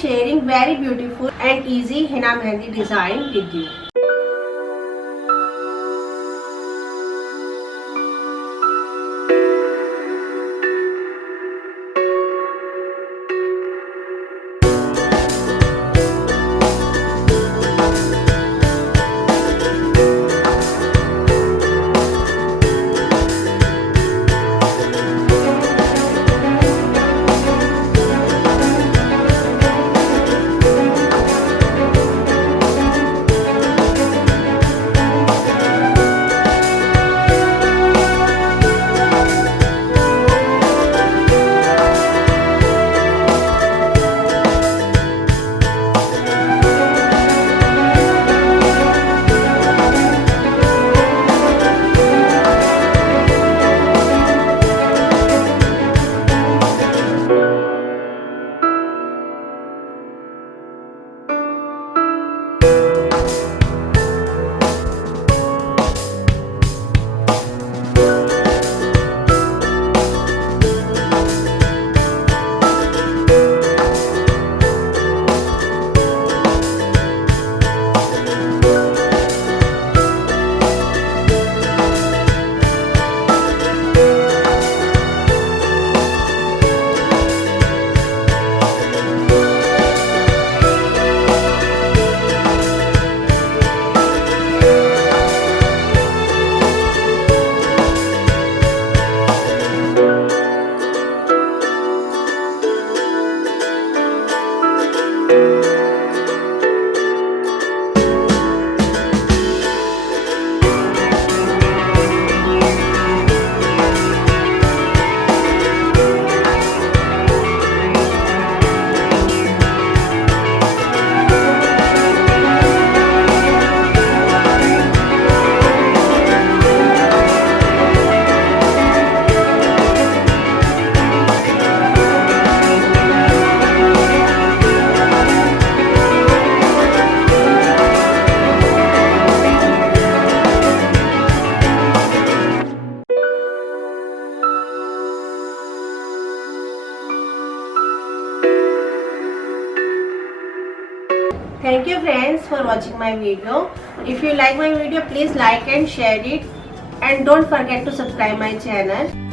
sharing very beautiful and easy henna mehndi design with you. Thank you friends for watching my video. If you like my video, please like and share it, and don't forget to subscribe my channel.